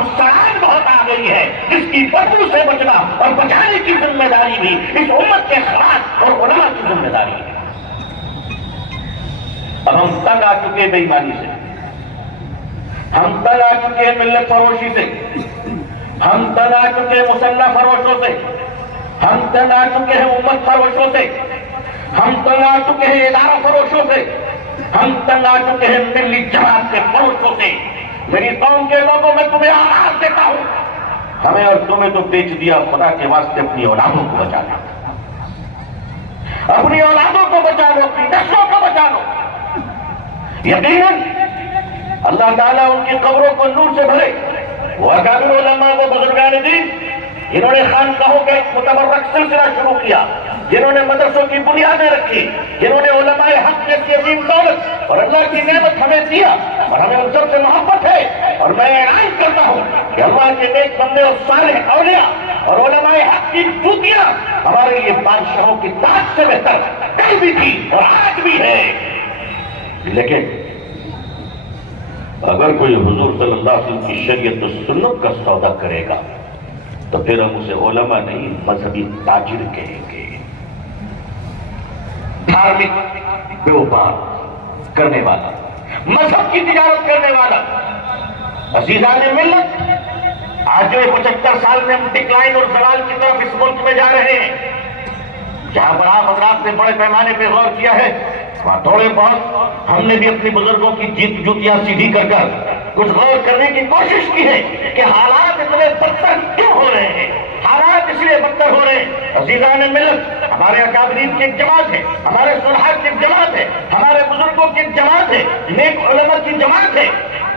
اب سڑان بہت آ گئی ہے، جس کی بدبو سے بچنا اور بچانے کی ذمہ داری بھی اس امت کے خاص اور علماء کی ذمہ داری ہے۔ اب ہم تنگ آ چکے بے ایمانی سے، ہم تنگ آ چکے ہیں ملت فروشی سے، ہم تنگ آ چکے ہیں مسلح فروشوں سے، ہم تنگ آ چکے ہیں امت فروشوں سے، ہم تنگ آ چکے ہیں ادارہ فروشوں سے، ہم تنگ آ چکے ہیں ملی جماعت کے فروشوں سے۔ میری قوم کے لوگوں میں تمہیں آواز دیتا ہوں، ہمیں اور تمہیں تو بیچ دیا، خدا کے واسطے اپنی اولادوں کو بچا لو، اپنی اولادوں کو بچا لو، اپنی نسلوں کو بچا لو۔ یقیناً اللہ تعالیٰ ان کی قبروں کو نور سے بھرے۔ وہ اکابر علماء و بزرگان دین جنہوں نے خانقاہوں کا ایک متبرک سلسلہ شروع کیا، جنہوں نے مدرسوں کی بنیادیں رکھی، جنہوں نے علماء حق جیسی عظیم دولت اور اللہ کی نعمت ہمیں دیا، اور ہمیں ان سب سے محبت ہے۔ اور میں اعلان کرتا ہوں کہ اللہ کے نیک بندے اور صالح اولیاء اور علماء حق کی جوتیاں ہمارے لیے بادشاہوں کی تاج سے بہتر کل بھی تھی اور آج بھی ہے۔ لیکن اگر کوئی حضور صلی اللہ علیہ وسلم کی شریعت و سنت کا سودا کرے گا تو پھر ہم اسے علماء نہیں مذہبی تاجر کہیں گے، دھارمک بیوپار کرنے والا، مذہب کی تجارت کرنے والا۔ عزیزان ملت، آج جو 75 سال میں ہم ڈکلائن اور زوال کی طرف اس ملک میں جا رہے ہیں، جہاں پر آپ حضرات نے بڑے پیمانے پہ غور کیا ہے، وہاں تھوڑے بہت ہم نے بھی اپنی بزرگوں کی جوتیاں سیدھی کر کچھ غور کرنے کی کوشش کی ہے کہ حالات اتنے بدتر کیوں ہو رہے ہیں، حالات اس لیے بدتر ہو رہے ہیں۔ عزیزان ملت، ہمارے اکابرین کی ایک جماعت ہے، ہمارے صلحاء کی ایک جماعت ہے، ہمارے بزرگوں کی ایک جماعت ہے، نیک علماء کی جماعت ہے،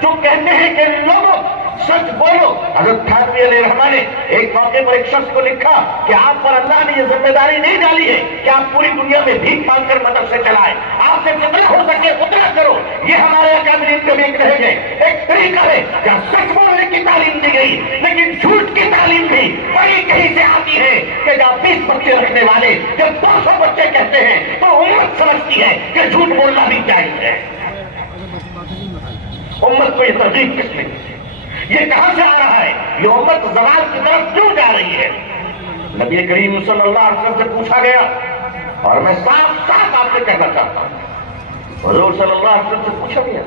جو کہتے ہیں کہ لوگوں سچ بولو۔ حضرت تھانوی علیہ الرحمہ نے ایک موقع پر ایک شخص کو لکھا کہ آپ پر اللہ نے یہ ذمہ داری نہیں ڈالی ہے کہ آپ پوری دنیا میں بھیک مانگ کر مدرسے چلائیں، آپ سے جتنا ہو سکے اتنا کرو۔ یہ ہمارے اکابرین کبھی ایک رہ گئے، ایک طریقہ ہے جہاں سچ بولنے کی تعلیم دی گئی، لیکن جھوٹ کی تعلیم بھی بڑی کہیں سے آتی ہے کہ جہاں 20 بچے رکھنے والے جب 200 بچے کہتے ہیں تو امت سمجھتی ہے کہ جھوٹ بولنا بھی جائز ہے۔ امت کو یہ ترغیب کس نے دی؟ یہ کہاں سے آ رہا ہے؟ یہ امت زوال کی طرف کیوں جا رہی ہے؟ نبی کریم صلی اللہ علیہ وسلم سے پوچھا گیا، اور میں صاف صاف آپ سے کہنا چاہتا ہوں، حضور صلی اللہ علیہ وسلم سے پوچھا گیا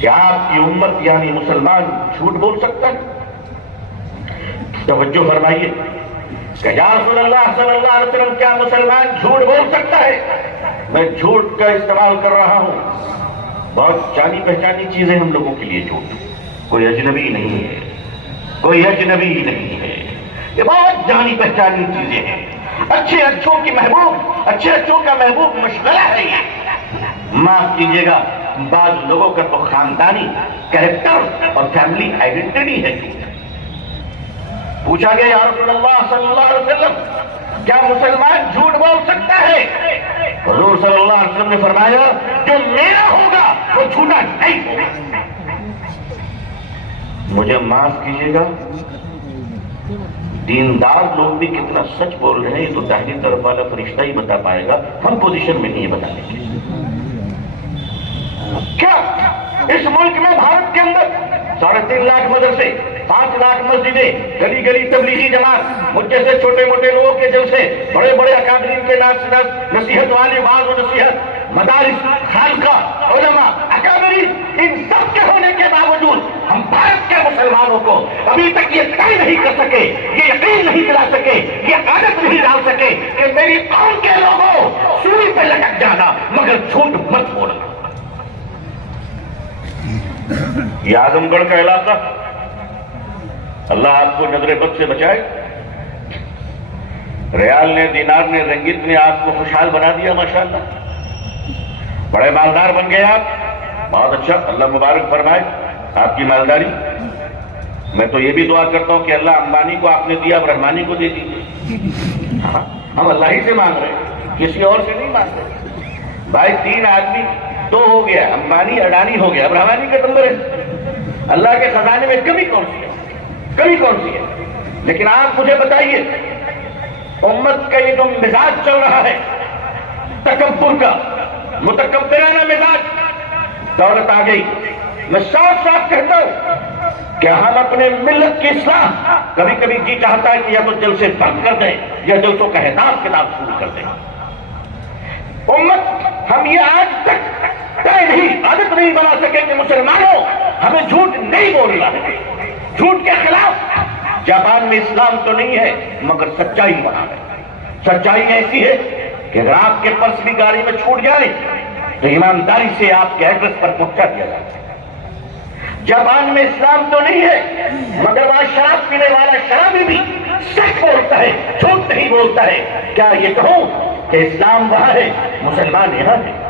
کہ آپ کی امت یعنی مسلمان جھوٹ بول سکتا ہے؟ توجہ فرمائیے کہ یا رسول اللہ صلی اللہ علیہ وسلم، کیا مسلمان جھوٹ بول سکتا ہے؟ میں جھوٹ کا استعمال کر رہا ہوں، بہت جانی پہچانی چیزیں ہم لوگوں کے لیے جھوٹ، کوئی اجنبی نہیں ہے، کوئی اجنبی نہیں ہے، یہ بہت جانی پہچانی چیزیں ہیں، اچھے اچھوں کی محبوب، اچھے اچھوں کا محبوب مشغلہ ہے یہ۔ معاف کیجیے گا، بعض لوگوں کا تو خاندانی کریکٹر اور فیملی آئیڈینٹی ہے۔ پوچھا گیا یا رسول اللہ صلی اللہ علیہ وسلم، کیا مسلمان جھوٹ بول سکتا ہے؟ حضور صلی اللہ علیہ وسلم نے فرمایا، جو میرا ہوگا وہ جھوٹا نہیں ہوگا۔ مجھے معاف کیجیے گا، دیندار لوگ بھی کتنا سچ بول رہے ہیں یہ تو داہنی طرف والا فرشتہ ہی بتا پائے گا، ہم پوزیشن میں نہیں ہے بتانے کے۔ کیا اس ملک میں بھارت کے اندر 3.5 لاکھ مدرسے، 5 لاکھ مسجدیں، گلی گلی تبلیغی جماعت، مجھ جیسے چھوٹے موٹے لوگوں کے جلسے، بڑے بڑے اکابرین کے نصیحت والے بعض و نصیحت، مدارس، خانقاہ، علماء، اکابرین، ان سب کے ہونے کے باوجود ہم بھارت کے مسلمانوں کو ابھی تک یہ طے نہیں کر سکے، یہ یقین نہیں دلا سکے، یہ عادت نہیں ڈال سکے کہ میری قوم کے لوگوں سوئی پہ لٹک جانا مگر جھوٹ مت بولنا۔ یہ اعظم گڑھ کا علاقہ، اللہ آپ کو نظر بد سے بچائے، ریال نے، دینار نے، رنگت نے آپ کو خوشحال بنا دیا، ماشاءاللہ بڑے مالدار بن گئے آپ، بہت اچھا، اللہ مبارک فرمائے آپ کی مالداری۔ میں تو یہ بھی دعا کرتا ہوں کہ اللہ امبانی کو آپ نے دیا، اب رحمانی کو دے دیجیے۔ ہم اللہ ہی سے مانگ رہے ہیں، کسی اور سے نہیں مانگ رہے۔ بھائی 3 آدمی تو ہو گیا، امبانی اڈانی ہو گیا، اب رحمانی کا نمبر ہے۔ اللہ کے خزانے میں کمی کون سی ہے؟ کمی کون سی ہے؟ لیکن آپ مجھے بتائیے، امت کا یہ جو مزاج چل رہا ہے تکبر کا، متکبرانہ مزاج، دولت آ گئی، میں صاف صاف کہتا ہوں کیا ہم اپنے ملت کی اصلاح کبھی کبھی جی چاہتا ہے کہ یا تو جلسے بند کر دیں یا جلسوں کا حساب کتاب شروع کر دیں؟ امت ہم یہ آج تک عادت نہیں بنا سکے کہ مسلمانوں ہمیں جھوٹ نہیں بولنا ہے، جھوٹ کے خلاف۔ جاپان میں اسلام تو نہیں ہے مگر سچائی بنا ہے۔ سچائی ایسی ہے کہ اگر آپ کے پرس بھی گاڑی میں چھوٹ جائے تو ایمانداری سے آپ کے ایڈریس پر پہنچا دیا جائے۔ جاپان میں اسلام تو نہیں ہے مگر وہاں شراب پینے والا شرابی بھی سچ بولتا ہے، جھوٹ نہیں بولتا ہے۔ کیا یہ کہوں کہ اسلام وہاں ہے، مسلمان یہاں ہے؟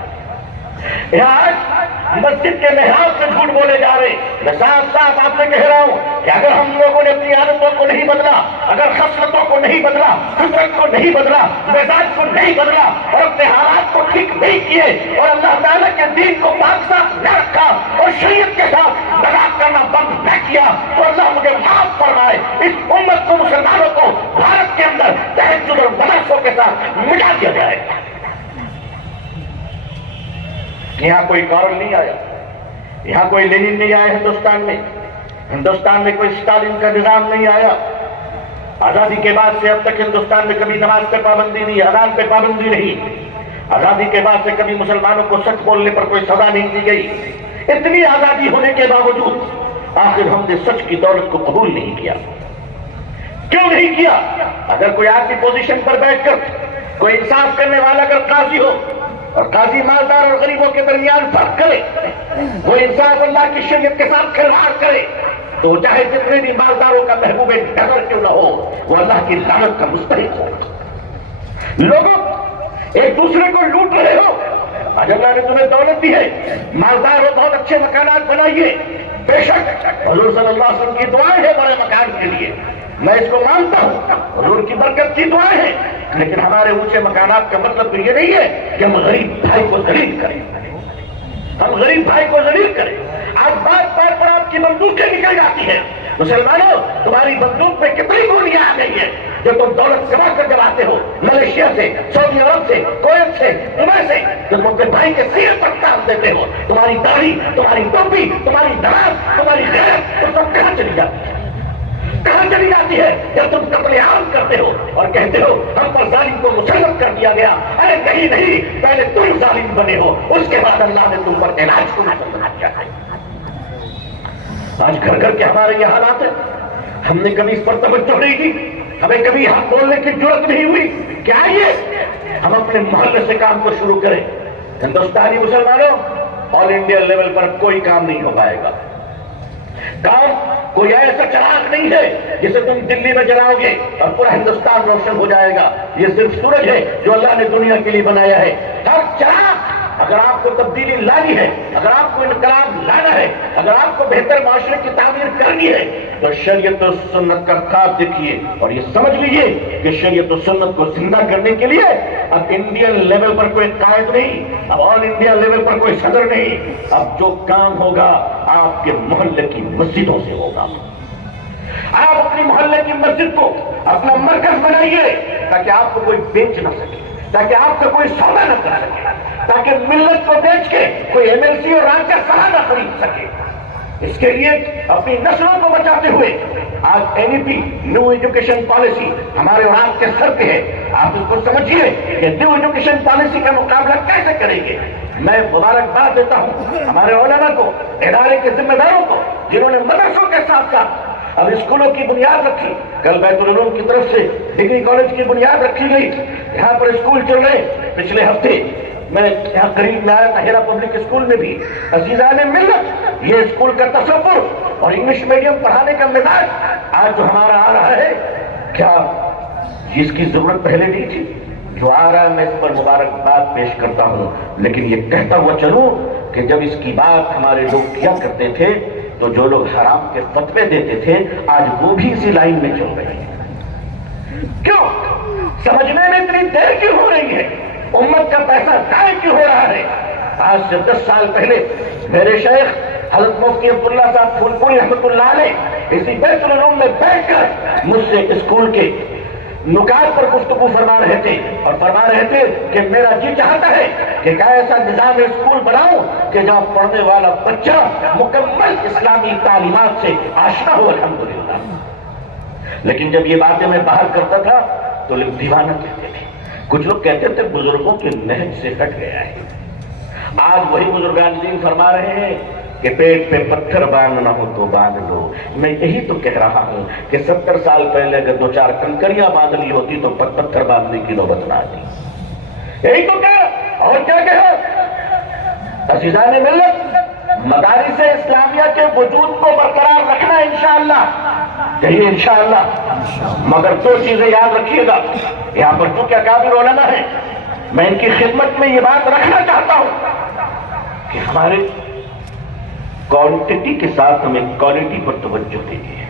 یہاں آج مسجد کے محراب سے جھوٹ بولے جا رہے۔ میں صاف صاف آپ سے کہہ رہا ہوں کہ اگر ہم لوگوں نے اپنی عادتوں کو نہیں بدلا، اگر خصلتوں کو نہیں بدلا، فطرت کو نہیں بدلا، مزاج کو نہیں بدلا اور اپنے حالات کو ٹھیک نہیں کیے اور اللہ تعالیٰ کے دین کو پاک صاف نہ رکھا اور شریعت کے ساتھ مذاق کرنا بند نہ کیا تو اللہ مجھے معاف فرمائے، اس امت کو، مسلمانوں کو بھارت کے اندر تہجد اور مدرسوں کے ساتھ مٹا دیا جائے گا۔ یہاں کوئی کارل نہیں آیا، یہاں کوئی لینن نہیں آیا ہندوستان میں کوئی اسٹالن کا نظام نہیں آیا۔ آزادی کے بعد سے اب تک ہندوستان میں کبھی نماز پہ پابندی نہیں، اذان پہ پابندی نہیں۔ آزادی کے بعد سے کبھی مسلمانوں کو سچ بولنے پر کوئی سزا نہیں دی گئی۔ اتنی آزادی ہونے کے باوجود آخر ہم نے سچ کی دولت کو قبول نہیں کیا۔ کیوں نہیں کیا؟ اگر کوئی آدمی پوزیشن پر بیٹھ کر کوئی انصاف کرنے والا اگر قاضی ہو اور قاضی مالدار اور غریبوں کے درمیان فرق کرے، وہ انصاف اللہ کی شریعت کے ساتھ کھلواڑ کرے، تو چاہے جتنے بھی مالداروں کا محبوب نظر کیوں نہ ہو، وہ اللہ کی لعنت کا مستحق ہو۔ لوگوں ایک دوسرے کو لوٹ رہے ہو، آج اللہ نے تمہیں دولت دی ہے، مالدار ہو، بہت اچھے مکانات بنائیے۔ بے شک حضور صلی اللہ علیہ وسلم کی دعائیں ہیں بڑے مکان کے لیے، میں اس کو مانتا ہوں، حضور کی برکت کی دعائیں ہیں، لیکن ہمارے اونچے مکانات کا مطلب تو یہ نہیں ہے کہ ہم غریب بھائی کو ذلیل کریں، ہم غریب بھائی کو ذلیل کریں۔ آج بات بات پر آپ کی بندوقیں نکل جاتی ہیں۔ مسلمانوں، تمہاری بندوق میں کتنی گولیاں آ گئی ہیں جو تم دولت کما کر جلاتے ہو، ملیشیا سے، سعودی عرب سے، کویت سے، دبئی سے، تم اپنے بھائی کے سینے پر کام دیتے ہو۔ تمہاری داڑھی، تمہاری ٹوپی، تمہاری نماز، تمہاری غیرت، تو سب کہاں چلی جاتی ہے؟ کہاں چلی جاتی ہے جب تم قتل عام کرتے ہو اور کہتے ہو ہم پر ظالم کو مسلط کر دیا گیا؟ ارے نہیں، پہلے تم ظالم بنے ہو، اس کے بعد اللہ نے تم پر علاج کو مسلط کیا۔ آج گھر گھر کے ہمارے یہ حالات ہیں، ہم نے کبھی اس پر توجہ نہیں دی، ہمیں کبھی حق بولنے کی ضرورت نہیں ہوئی۔ کیا یہ ہم اپنے محلے سے کام کو شروع کریں؟ ہندوستانی مسلمانوں، آل انڈیا لیول پر کوئی کام نہیں ہو پائے گا۔ کام کوئی ایسا چراغ نہیں ہے جسے تم دلی میں جلاؤ گے اور پورا ہندوستان روشن ہو جائے گا۔ یہ صرف سورج ہے جو اللہ نے دنیا کے لیے بنایا ہے۔ ہر چراغ، اگر آپ کو تبدیلی لانی ہے، اگر آپ کو انقلاب لانا ہے، اگر آپ کو بہتر معاشرے کی تعمیر کرنی ہے تو شریعت و سنت کا خواب دیکھیے اور یہ سمجھ لیجیے کہ شریعت و سنت کو زندہ کرنے کے لیے اب انڈین لیول پر کوئی قائد نہیں، اب آل انڈیا لیول پر کوئی صدر نہیں، اب جو کام ہوگا آپ کے محلے کی مسجدوں سے ہوگا۔ آپ اپنی محلے کی مسجد کو اپنا مرکز بنائیے تاکہ آپ کو کوئی بیچ نہ سکے، تاکہ آپ کا کوئی سودا نہ کر سکے، تاکہ ملت کو بیچ کے کوئی MLC اور رانچ کا سامان نہ خرید سکے۔ اس کے لیے اپنی نسلوں کو بچاتے ہوئے آج NEP نیو ایجوکیشن پالیسی ہمارے اور آپ کے سر پہ ہے۔ آپ اس کو سمجھیے کہ نیو ایجوکیشن پالیسی کا مقابلہ کیسے کریں گے۔ میں مبارکباد دیتا ہوں ہمارے علماء کو، ادارے کے ذمہ داروں کو، جنہوں نے مدرسوں کے ساتھ ساتھ اب اسکولوں کی بنیاد رکھی۔ کل بیت العلوم کی طرف سے ڈگری کالج کی بنیاد رکھی گئی، یہاں پر اسکول چل رہے۔ پچھلے ہفتے میں یہاں قریب میں آیا تھا پبلک اسکول میں بھی عزیزان ملت یہ اسکول کا تصور اور انگلش میڈیم پڑھانے کا مزاج آج جو ہمارا آ رہا ہے، کیا اس کی ضرورت پہلے نہیں تھی؟ جو آ رہا ہے میں اس پر مبارکباد پیش کرتا ہوں، لیکن یہ کہتا ہوا چلوں کہ جب اس کی بات ہمارے لوگ کیا کرتے تھے تو جو لوگ حرام کے فتوے دیتے تھے آج وہ بھی اسی لائن میں چل رہے ہیں۔ کیوں؟ سمجھنے میں اتنی دیر کیوں ہو رہی ہے؟ امت کا پیسہ ضائع کیوں ہو رہا ہے؟ آج سے 10 سال پہلے میرے شیخ حضرت مفتی عبداللہ صاحب پھولپوری رحمۃ اللہ علیہ اسی بیت العلوم میں بیٹھ کر مجھ سے اسکول کے نکات پر گفتگو فرما رہے تھے اور فرما رہے تھے کہ میرا جی چاہتا ہے کہ کیا ایسا نظام اسکول بناؤں کہ جہاں پڑھنے والا بچہ مکمل اسلامی تعلیمات سے آشنا ہو، الحمدللہ۔ لیکن جب یہ باتیں میں باہر کرتا تھا تو لوگ دیوانہ کہتے تھے، کچھ لوگ کہتے تھے بزرگوں کے نہج سے ہٹ گیا ہے۔ آج وہی بزرگان دین فرما رہے ہیں کہ پیٹ پہ پتھر باندھنا ہو تو باندھ لو۔ میں یہی تو کہہ رہا ہوں کہ 70 سال پہلے اگر 2-4 کنکریاں باندھ لی ہوتی تو پتھر باندھنے کی نوبت نہ آتی۔ یہی تو کہا، اور کیا کہا؟ عزیزان ملت، مدارس اسلامیہ کے وجود کو برقرار رکھنا انشاءاللہ، کہیے انشاءاللہ۔ مگر 2 چیزیں یاد رکھیے گا، یہاں پر جو کیا کابر علماء ہیں، میں ان کی خدمت میں یہ بات رکھنا چاہتا ہوں کہ ہمارے کوانٹٹی کے ساتھ ہمیں کوالٹی پر توجہ دینی ہے۔